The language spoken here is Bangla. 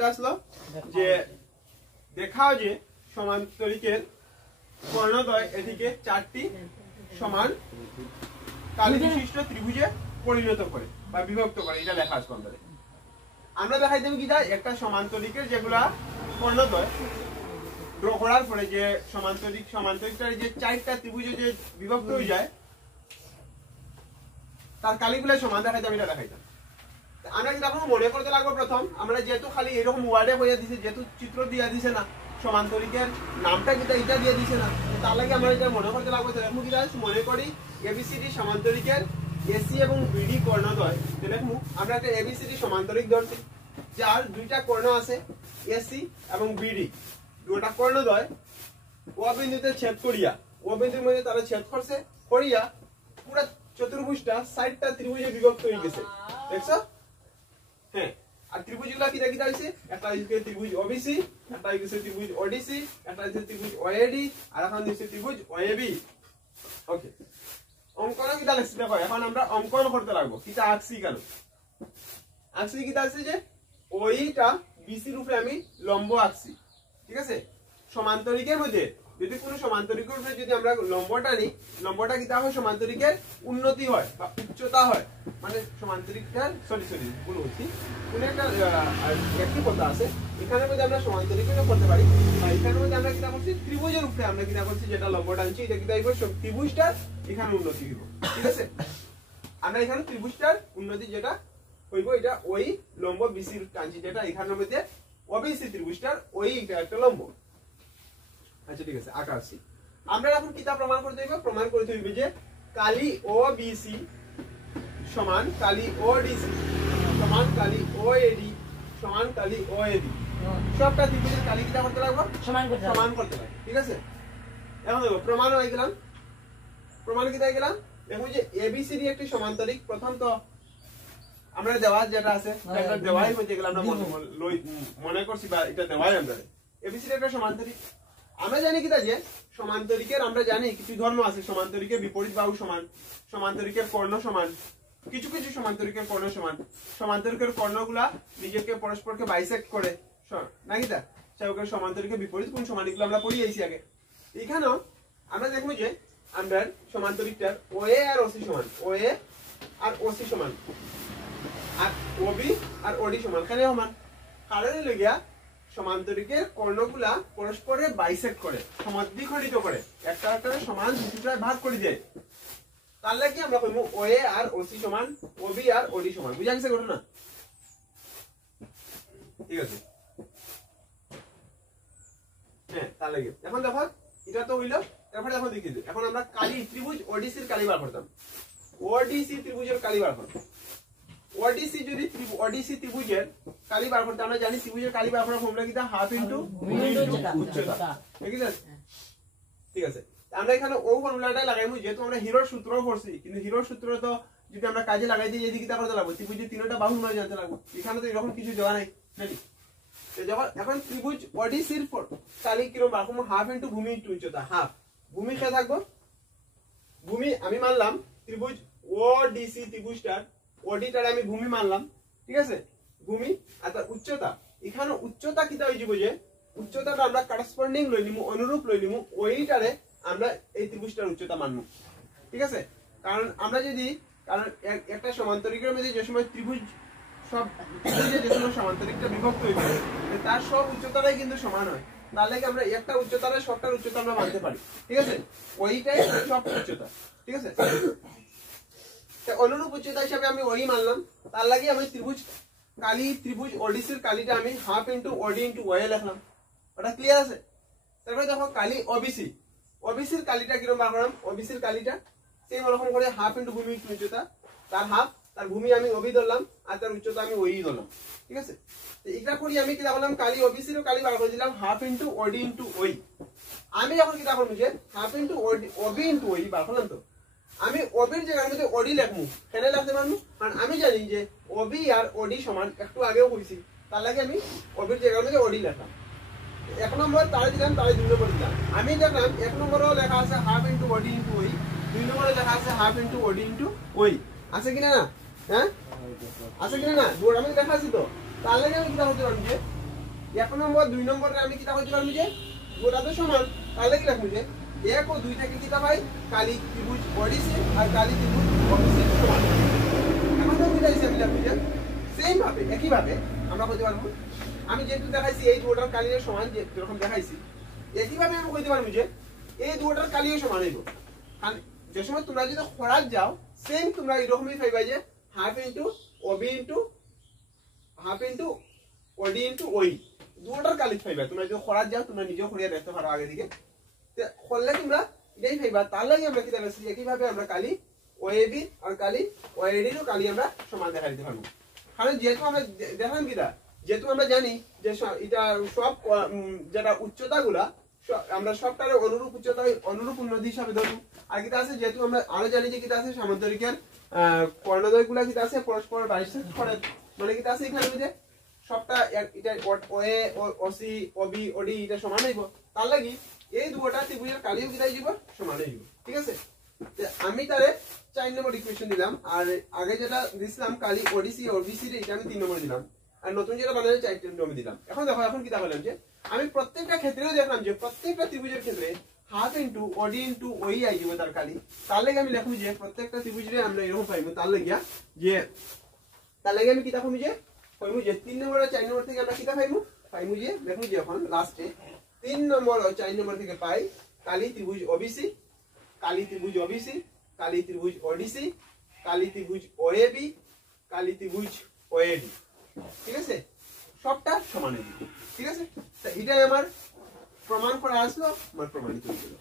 যেটা আসলো যে দেখাও যে সমান্তরিকের কর্ণদ্বয় এদিকে 4টি সমান কালি বিশিষ্ট ত্রিভুজে পরিণত করে বা বিভক্ত করে, এটা লেখা আসবে আমাদের। আমরা দেখাই দেব কিটা একটা সমান্তরিকের যেগুলা কর্ণদ্বয় ড্র করার পরে যে সমান্তরিকটার যে 4টা ত্রিভুজে যে বিভক্ত হয়ে যায় তার কালিগুলো সমান দেখাইতে আমি এটা দেখাইতাম। আমরা কিন্তু এখন মনে করতে লাগবো প্রথম, আমরা যেহেতু খালি এরকম ওয়ার্ডে হয়ে দিছে, যেহেতু চিত্র দিয়ে দিছে না, সমান্তরিকের নামটা কিন্তু এটা দিয়ে দিছে না, তার লাগে আমরা এটা মনে করতে লাগবো। দেখো কি মনে করি এবিসিডি সমান্তরিকের এসি এবং বিডি কর্ণদ্বয়। দেখো আমরা একটা এবিসিডি সমান্তরিক ধরছি যার দুইটা কর্ণ আছে এসি এবং বিডি, দুটা কর্ণদ্বয় ও বিন্দুতে ছেদ করিয়া, ও বিন্দুর মধ্যে তারা ছেদ করছে করিয়া পুরো চতুর্ভুজটা 60টা ত্রিভুজে বিভক্ত হয়ে গেছে। দেখছো? হ্যাঁ, আর ত্রিভুজগুলো কি দেখি যাচ্ছে, একটা হচ্ছে ত্রিভুজ ওবিসি, একটা হচ্ছে ত্রিভুজ ওডিসি, একটা হচ্ছে ত্রিভুজ ওএডি, আর এখন হচ্ছে ত্রিভুজ ওএবি। ওকে, অঙ্কন কিটা লিখছি দেখো, এখন আমরা অঙ্কন করতে লাগবো। কিটা আঁকছি কেন? আঁকছি কিটা আছে যে ওইটা বিসির উপরে আমি লম্ব আঁকছি, ঠিক আছে? সমান্তরিকের মধ্যে যদি কোনো সমান্তরিকের উপরে যদি আমরা লম্বটা নিই, লম্বটা কিটা হয় সমান্তরিকের উন্নতি হয় বা উচ্চতা হয়, মানে সমান্তরিকটার ভুল হচ্ছে, কোন একটা একটি কথা আছে এখানের মধ্যে আমরা সমান্তরিকও করতে পারি, বা এখানের মধ্যে আমরা কিটা করছি ত্রিভুজের উপরে আমরা কিটা করছি যেটা লম্বটা আনছি, এটা কিটা হইব ত্রিভুজটার এখানে উন্নতি হইব, ঠিক আছে? আমরা এখানে ত্রিভুজটার উন্নতি যেটা হইব এটা ওই লম্ব বিসির টানছি, যেটা এখানের মধ্যে ওবিসি ত্রিভুজটার ওই একটা লম্ব। আচ্ছা ঠিক আছে, আঁকা আসছি। আমরা এখন কিতা প্রমাণ করতে হইব? প্রমাণ করতে হইবে যে কালি ও বিসি সমান কালি ও ডিসি সমান কালি ও এডি সমান কালি ও এবি, সবটা ত্রিভুজের কালি কিতা করতে লাগবে? সমান করতে লাগবে, ঠিক আছে? এখন দেখো প্রমাণ হয়ে গেলাম। প্রমাণ কিতা হয়ে গেলাম, দেখো যে এবিসিডি একটি সমান্তরিক। প্রথম তো আমরা দেওয়া যেটা আছে এটা দেওয়াই হচ্ছে, যেগুলো আমরা মনে করছি বা এটা দেওয়াই আমরা এবিসিডি একটা সমান্তরিক। আমরা জানি কিটা যে সমান্তরিকের আমরা জানি কিছু ধর্ম আছে, সমান্তরিকের বিপরীত বাহু সমান, সমান্তরিকের কর্ণ সমান, কিছু কিছু সমান্তরিকের কর্ণ সমান, সমান্তরিকের কর্ণগুলা নিজেকে পরস্পরকে বাইসেক্ট করে নাকি তা সেগুলো সমান্তরিকের বিপরীত কোন সমান, এগুলো আমরা পড়ি আইছি আগে। এখানেও আমরা দেখবো যে আমরা সমান্তরিকটার ওএ আর ওসি সমান, ওএ আর ওসি সমান, আর ওবি আর ওডি সমান। কেন সমান? কারণ লগিয়া সমান্তরিকের কর্ণগুলা পরস্পরে বাইসেক্ট করে, সমাদ্বিখণ্ডিত করে, একটা একটা সমান দুটোটায় ভাগ করে দেয়। তার লাগি আমরা কইব ওএ আর ওসি সমান, ওবি আর ওডি সমান। বুঝা গেছে ঘটনা? ঠিক আছে, হ্যাঁ তার লাগি। এখন দেখো এটা তো হইলো, তারপরে দেখো দেখি এখন আমরা কালি ত্রিভুজ ওডিসির কালি বার করতাম। ওডিসি ত্রিভুজের কালি বার করতাম। ওডিসি যদি ওডিসি ত্রিভুজের কালি বার করতে, আমরা জানি ত্রিভুজের কালি বার করার ফর্মুলা কিটা হাফ ইনটু উচ্চতা, ঠিক আছে? ঠিক আছে, আমরা এখানে ও ফর্মুলাটা লাগাইবো, যেহেতু আমরা হিরোর সূত্র পড়ছি, কিন্তু হিরোর সূত্র তো যদি আমরা কাজে লাগাই দিই এদিকে কিটা করতে লাগবে, ত্রিভুজের তিনটা বাহু নয় জানতে লাগবে। এখানে তো এরকম কিছু দেওয়া নাই, জানি যখন এখন ত্রিভুজ ওডিসির কালি কিরকম বার করবো? হাফ ইনটু ভূমি ইনটু উচ্চতা। হাফ ভূমি কে থাকবো? ভূমি আমি মানলাম ত্রিভুজ ওডিসি ত্রিভুজটার ওডিটারে আমি ভূমি মানলাম, ঠিক আছে? ভূমি আর তার উচ্চতা, এখানে উচ্চতা কিটা হয়ে যাব যে উচ্চতাটা আমরা করসপন্ডিং লই নিমু, অনুরূপ লই নিমু, ওইটারে আমরা এই ত্রিভুজটার উচ্চতা মানবো, ঠিক আছে? কারণ আমরা যদি একটা সমান্তরিকের মধ্যে যে সময় ত্রিভুজ সব ত্রিভুজে যে সময় সমান্তরিকটা বিভক্ত হইবে তার সব উচ্চতাটাই কিন্তু সমান হয়, তার লাগে আমরা একটা উচ্চতারে সবটার উচ্চতা আমরা মানতে পারি, ঠিক আছে? ওইটাই সব উচ্চতা, ঠিক আছে? অনুরূপ উচ্চতা হিসাবে আমি ওই মানলাম, তার লাগে আমি ত্রিভুজ ওডিসির কালিটা আমি half into OD into OA লিখলাম। ওটা ক্লিয়ার আছে? তারপরে দেখো কালি ওবিসি, ওবিসির কালিটা কিরকম বার করলাম? ওবিসির কালিটা সেম রকম করে হাফ ইনটু ভূমি ইনটু উচ্চতা, তার হাফ, তার ভূমি আমি ওবি ধরলাম আর তার উচ্চতা আমি ওই ধরলাম, ঠিক আছে? তো এটা করি আমি কি বললাম কালি ওবিসির কালি বার করে দিলাম হাফ ইনটু ওডি ইনটু ওই। আমি যখন কিটা করব যে হাফ ইনটু ওবি ইনটু ওই বার করলাম, তো আমি ওবির জায়গার মধ্যে ওডি লিখবো, কেন লিখতে পারবো? কারণ আমি জানি যে ওবি আর ওডি সমান, একটু আগেও কইছি, তার লাগে আমি ওবির জায়গার মধ্যে ওডি লিখলাম। এক নম্বর তারে দিলাম, তারে 2 নম্বর দিলাম। আমি দেখলাম 1 নম্বরেও লেখা আছে হাফ ইনটু ওডি ইনটু ওই, 2 নম্বরে লেখা আছে হাফ ইনটু ওডি ইনটু ওই। আছে কিনা না? হ্যাঁ আছে কিনা না? বোর্ড আমি লেখা আছে তো, তার লাগে আমি কিটা করতে পারবো যে 1 নম্বর 2 নম্বরে আমি কিতা কইতে পারবো যে দুটা তো সমান তাহলে কি লিখবো যে 1 ও 2 থেকে কিতা পাই কালি ত্রিভুজ ওডিসি আর কালি ত্রিভুজ ওবিসি সমান এখন তো দুইটা হিসাব লিখবো যে সেম ভাবে একই ভাবে আমরা কইতে পারবো আমি যেহেতু দেখাইছি এই দুটার কালির সমান যেরকম দেখাইছি একই ভাবে আমি কইতে পারবো যে এই দুটার কালিও সমান হইব কারণ যে সময় তোমরা যদি খরাজ যাও সেম তোমরা এরকমই পাইবা যে half into OB into half into OD into ওই দুটার কালি পাইবা তোমরা যদি খরাজ যাও তোমরা নিজেও খরিয়া দেখতে পারো আগে দিকে করলে তোমরা এটাই পাইবা তার লাগে আমরা কি দেখাচ্ছি একই ভাবে আমরা কালি ওএবি আর কালি ওএডিরও কালি আমরা সমান দেখা দিতে পারবো কারণ যেহেতু আমরা দেখলাম কিটা যেহেতু আমরা জানি যে এটা সব যেটা উচ্চতাগুলা আমরা সবটারে অনুরূপ উচ্চতা অনুরূপ উন্নতি হিসাবে ধরবো আর কিটা আছে যেহেতু আমরা আরো জানি যে কিটা আছে সামুদ্রিকের কর্ণদ্বয়গুলা কিটা আছে পরস্পর বাইশের করে মানে কিটা আছে এখানে যে সবটা এটা ওএ ওসি ওবি ওডি এটা সমান হইব তার লাগি এই দুটো ত্রিভুজের কালিও কিটা হইব সমান হইব ঠিক আছে আমি তারে 4 নম্বর ইকুয়েশন দিলাম আর আগে যেটা দিছিলাম কালি ওডিসি ওবিসি রে এটা আমি 3 নম্বর দিলাম আর নতুন যেটা বানালে 4 নম্বর দিলাম এখন দেখো এখন কিটা বললাম যে আমি প্রত্যেকটা ক্ষেত্রেও দেখলাম যে প্রত্যেকটা ত্রিভুজের ক্ষেত্রে হাফ ইনটু ওডি ইনটু ওই আইব তার কালি তার লাগি আমি লিখব যে প্রত্যেকটা ত্রিভুজে আমরা এরকম পাইব তার লাগিয়া যে তার লাগি আমি কিটা কইব যে কইব যে 3 নম্বর আর 4 নম্বর থেকে আমরা কিটা পাইমু যে দেখো যে এখন লাস্টে 3 নম্বর আর 4 নম্বর থেকে পাই কালি ত্রিভুজ ওবিসি কালি ত্রিভুজ ওবিসি কালি ত্রিভুজ ওডিসি কালি ত্রিভুজ ওএবি কালি ত্রিভুজ ওএডি ঠিক আছে সবটা সমান হয়ে ঠিক আছে এটাই আমার প্রমাণ করা আসলো আমার প্রমাণিত হয়ে গেল